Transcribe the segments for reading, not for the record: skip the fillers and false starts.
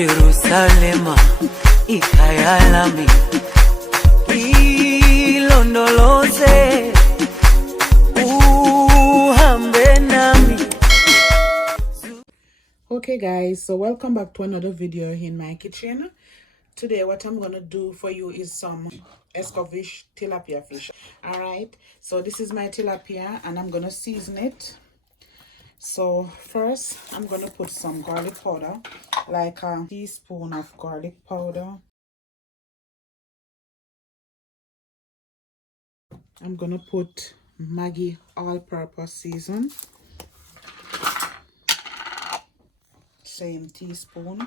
Jerusalema ikayalami ilondoloze uhambe nami. Okay guys, so welcome back to another video in my kitchen. Today what I'm gonna do for you is some Escovitch tilapia fish. All right, so this is my tilapia and I'm gonna season it. So first I'm gonna put some garlic powder, like a teaspoon of garlic powder. I'm gonna put Maggi all-purpose season, same teaspoon.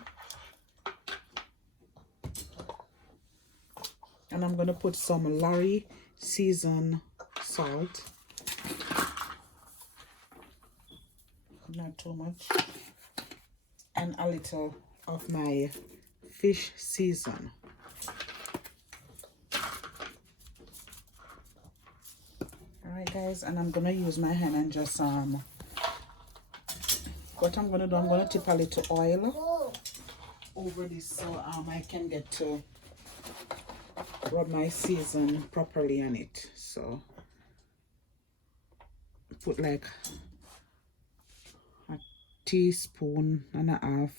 And I'm gonna put some Larry season salt, not too much, and a little of my fish season. Alright guys, and I'm gonna use my hand and just what I'm gonna do, I'm gonna tip a little oil over this so I can get to rub my season properly on it. So put like a teaspoon and a half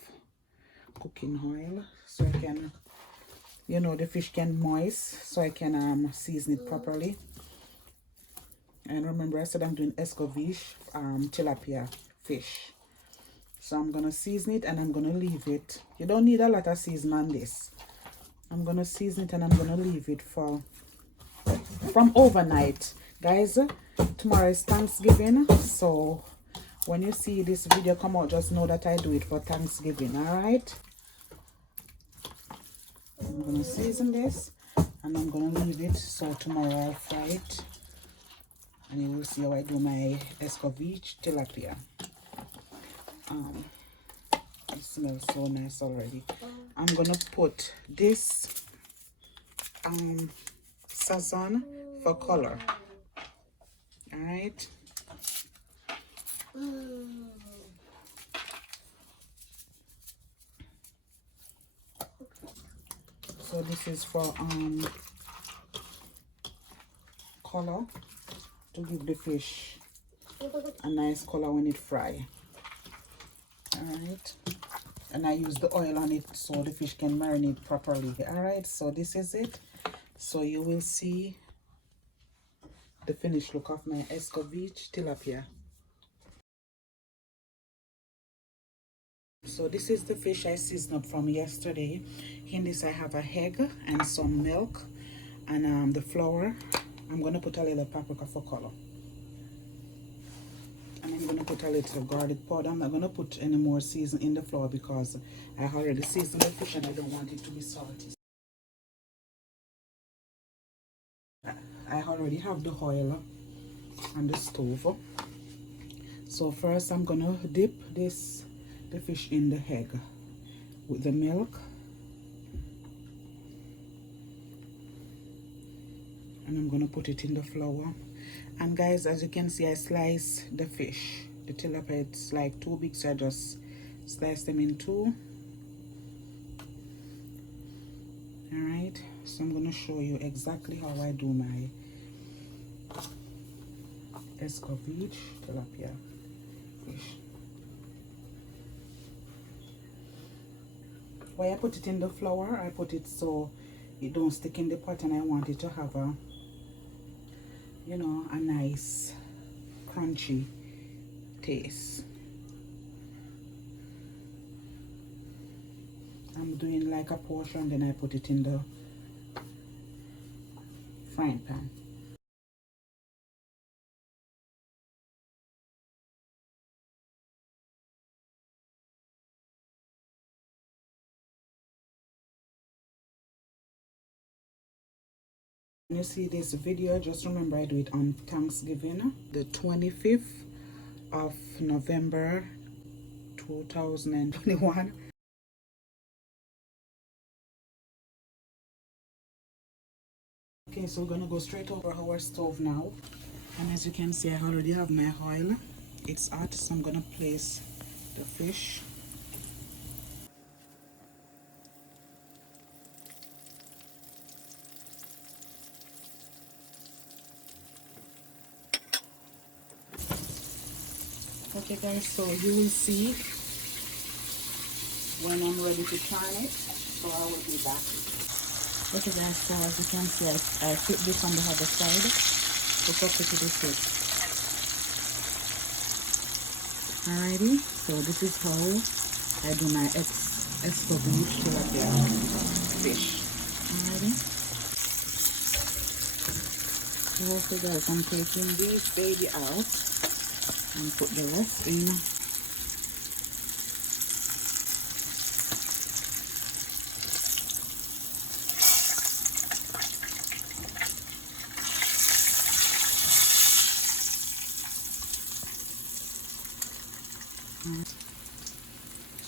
cooking oil so I can, you know, the fish can moist, so I can season it properly. And remember I said I'm doing Escovitch tilapia fish. So I'm gonna season it and I'm gonna leave it. You don't need a lot of seasoning on this. I'm gonna season it and I'm gonna leave it from overnight. Guys, tomorrow is Thanksgiving, so when you see this video come out, just know that I do it for Thanksgiving. All right, I'm gonna season this and I'm gonna leave it so tomorrow I'll fry it and you will see how I do my Escovitch tilapia. It smells so nice already. I'm gonna put this sazon for color. All right, so this is for color, to give the fish a nice color when it fry. All right, and I use the oil on it so the fish can marinate properly. All right, so this is it. So you will see the finished look of my Escovitch tilapia. So this is the fish I seasoned up from yesterday. In this I have a egg and some milk and the flour. I'm gonna put a little paprika for color. And I'm going to put a little garlic powder. I'm not going to put any more season in the flour because I already seasoned the fish and I don't want it to be salty. I already have the oil on the stove. So first I'm going to dip the fish in the egg with the milk. And I'm going to put it in the flour. And guys, as you can see, I slice the fish. The tilapia, it's like too big, so I just slice them in two. All right, so I'm going to show you exactly how I do my Escovitch tilapia fish. Why I put it in the flour, I put it so it don't stick in the pot, and I want it to have a, you know, a nice crunchy taste. I'm doing like a portion, then I put it in the frying pan. When you see this video, just remember I do it on Thanksgiving, the 25th of November 2021. Okay, so we're gonna go straight over our stove now, and as you can see I already have my oil. It's hot, so I'm gonna place the fish. Okay guys, so you will see when I'm ready to turn it, so I will be back. Okay guys, so as you can see, I flip this on the other side. Look how pretty this is. Alrighty, so this is how I do my Escovitch tilapia fish. Alrighty. So okay guys, I'm taking this baby out and put the rest in.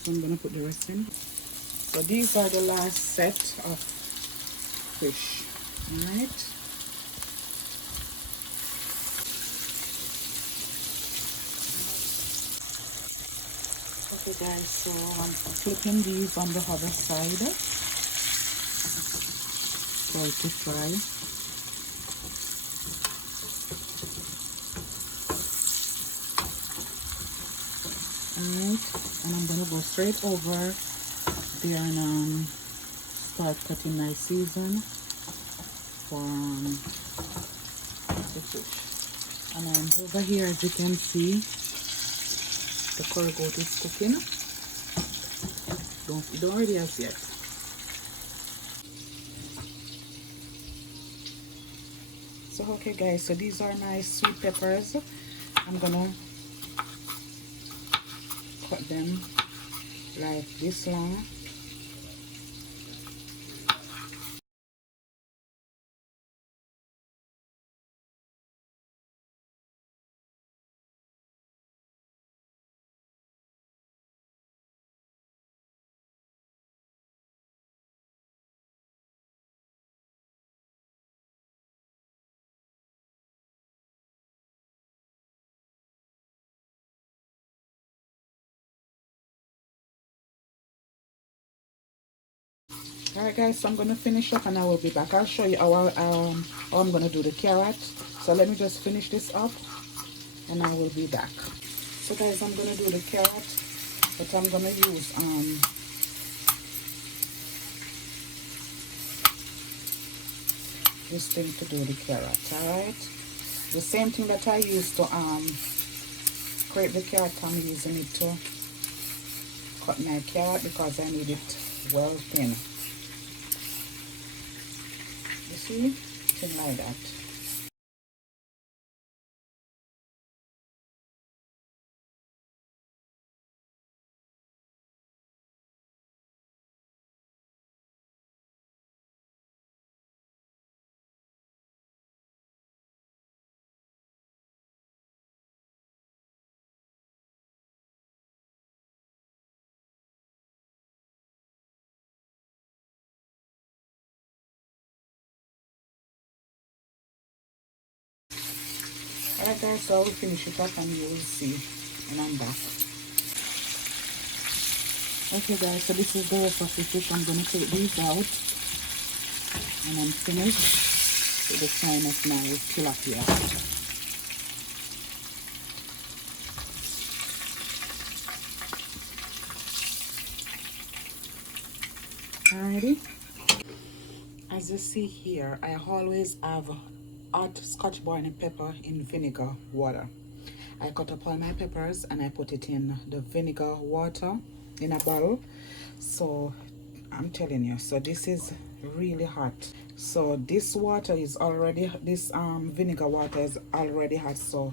So I'm gonna put the rest in. So these are the last set of fish. Alright. Okay guys, so I'm flipping these on the other side for it to fry. Alright, and I'm gonna go straight over there and start cutting my season for the fish. And over here, as you can see, the curry goat is cooking. Don't ready as yet. So okay guys, so these are my sweet peppers. I'm gonna cut them like this long. Alright guys, so I'm gonna finish up and I will be back. I'll show you how I'm gonna do the carrot. So let me just finish this up and I will be back. So guys, I'm gonna do the carrot, but I'm gonna use this thing to do the carrot. Alright, the same thing that I used to create the carrot, I'm using it to cut my carrot because I need it well thin. You see, thing like that. Alright guys, so I will finish it up and you will see when I'm back. Okay guys, so this is the rest of the fish. I'm going to take these out and I'm finished with the time of my tilapia. Alrighty. As you see here, I always have hot scotch bonnet pepper in vinegar water. I cut up all my peppers and I put it in the vinegar water in a bottle. So I'm telling you, so this is really hot. So this water is already, this vinegar water is already hot. So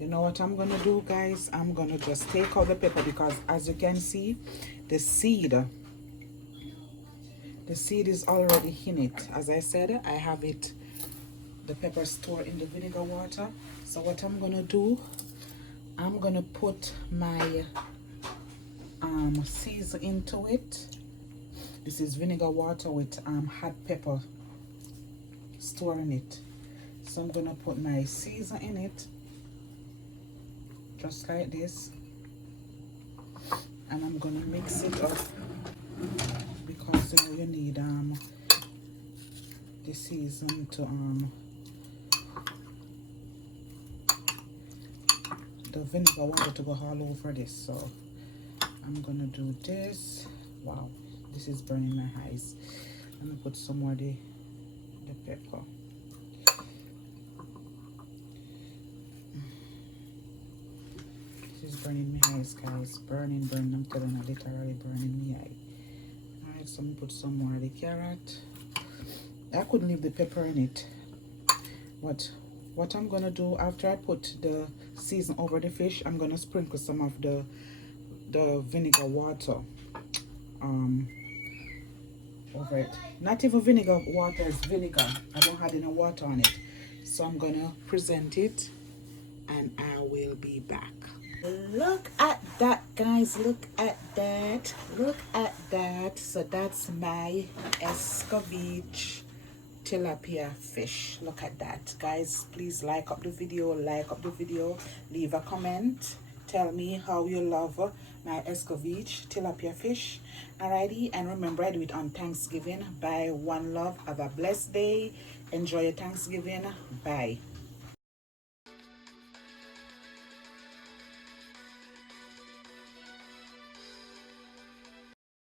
you know what I'm gonna do guys, I'm gonna just take out the pepper because as you can see, the seed is already in it. As I said, I have it, the pepper stored in the vinegar water. So what I'm gonna do, I'm gonna put my season into it. This is vinegar water with hot pepper stored in it. So I'm gonna put my season in it, just like this, and I'm gonna mix it up because you know you need the season to the vinegar water to go all over this, so I'm gonna do this. Wow, this is burning my eyes. Let me put some more the pepper. This is burning my eyes, guys. Burning. I'm telling you, literally burning my eye. Alright, so I'm gonna put some more of the carrot. I could leave the pepper in it. What I'm gonna do after I put the season over the fish, I'm gonna sprinkle some of the vinegar water over it. Not even vinegar water, it's vinegar. I don't have any water on it. So I'm gonna present it and I will be back. Look at that, guys. Look at that. Look at that. So that's my Escovitch tilapia fish. Look at that, guys. Please like up the video, leave a comment, tell me how you love my Escovitch tilapia fish. Alrighty, and remember, I do it on Thanksgiving. Bye. One love. Have a blessed day. Enjoy your Thanksgiving. Bye.